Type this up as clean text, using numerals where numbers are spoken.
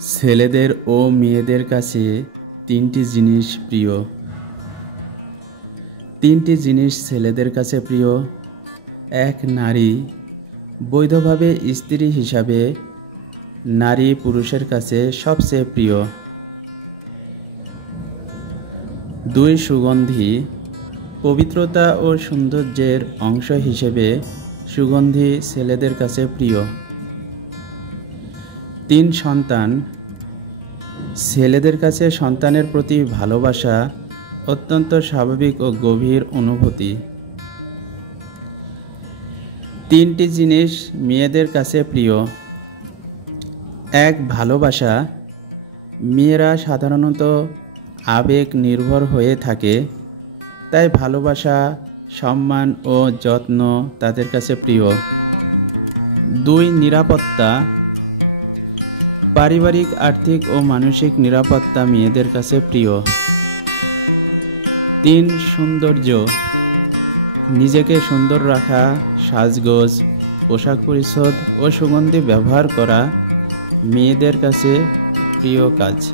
ছেলেদের ও মেয়েদের কাছে তিনটি জিনিস প্রিয়। তিনটি জিনিস ছেলেদের কাছে প্রিয়। এক, নারী। বৈধভাবে স্ত্রী হিসাবে নারী পুরুষের কাছে সবচেয়ে প্রিয়। দুই, সুগন্ধি। পবিত্রতা ও সৌন্দর্যের অংশ হিসেবে সুগন্ধি ছেলেদের কাছে প্রিয়। তিন, সন্তান। ছেলেদের কাছে সন্তানের প্রতি ভালোবাসা অত্যন্ত স্বাভাবিক ও গভীর অনুভূতি। তিনটি জিনিস মেয়েদের কাছে প্রিয়। এক, ভালোবাসা। মেয়েরা সাধারণত আবেগ নির্ভর হয়ে থাকে, তাই ভালোবাসা, সম্মান ও যত্ন তাদের কাছে প্রিয়। দুই, নিরাপত্তা। পারিবারিক, আর্থিক ও মানসিক নিরাপত্তা মেয়েদের কাছে প্রিয়। তিন, সৌন্দর্য। নিজেকে সুন্দর রাখা, সাজগোজ, পোশাক পরিচ্ছদ ও সুগন্ধি ব্যবহার করা মেয়েদের কাছে প্রিয় কাজ।